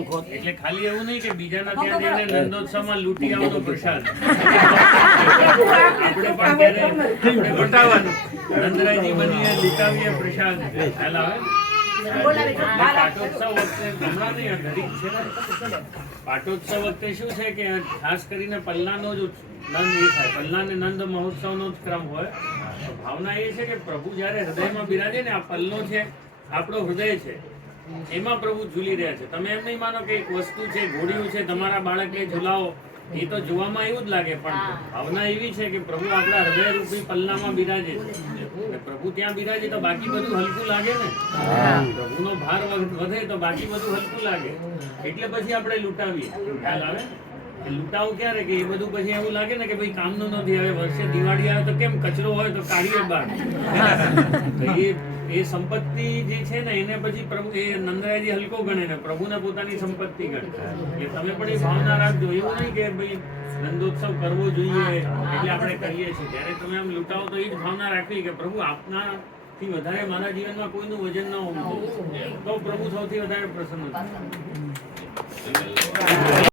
પંખો. એટલે ખાલી એવું નહીં કે બીજાના ત્યાં જઈને નંદોત્સવમાં લૂંટી આવતો પ્રસાદ. આપણે પણ ત્યારે લૂંટાવાનું નંદરાયજી બનીએ લૂંટાવીએ પ્રસાદ. ખ્યાલ આવે? પાટોત્સવ વખતે હમણાં નહીં આ છે પાટોત્સવ વખતે શું છે કે ખાસ કરીને પલ્લાનો જ નંદ એ થાય. પલ્લા ને નંદ મહોત્સવનો જ ક્રમ હોય. ભાવના એ છે કે પ્રભુ જ્યારે હૃદયમાં બિરાજે ને આ પલ્લો છે આપણો હૃદય છે. એમાં પ્રભુ ઝૂલી રહ્યા છે. તમે એમ નહીં માનો કે એક વસ્તુ છે ઘોડિયું છે તમારા બાળકને ઝુલાવો એ તો જોવામાં એવું જ લાગે પણ ભાવના એવી છે કે પ્રભુ આપણા હૃદય રૂપી પલ્લામાં બિરાજે છે. પ્રભુ ત્યાં બિરાજે તો બાકી બધું હલકું લાગે ને? પ્રભુનો ભાર વધે તો બાકી બધું હલકું લાગે. એટલે પછી આપણે લૂંટાવીએ. ખ્યાલ આવે? લૂંટાવું ક્યારે? કે એ બધું પછી એવું લાગે ને કે ભાઈ કામનું નથી હવે વર્ષે દિવાળી આવે તો કેમ? કચરો હોય તો કાઢીએ બહાર એ એ સંપત્તિ જે છે ને, એને પછી પ્રભુ, એ નંદરાયજી હલકો ગણે ને, પ્રભુને પોતાની સંપત્તિ ગણે. એ તમે પણ એ ભાવના રાખજો. એવું નહીં કે ભાઈ નંદોત્સવ કરવો જોઈએ, એટલે આપણે કરીએ છીએ. જ્યારે તમે આમ લૂંટાવો તો એ જ ભાવના રાખવી કે પ્રભુ આપનાથી વધારે મારા જીવનમાં કોઈનું વજન ન હોવું તો પ્રભુ સૌથી વધારે પ્રસન્ન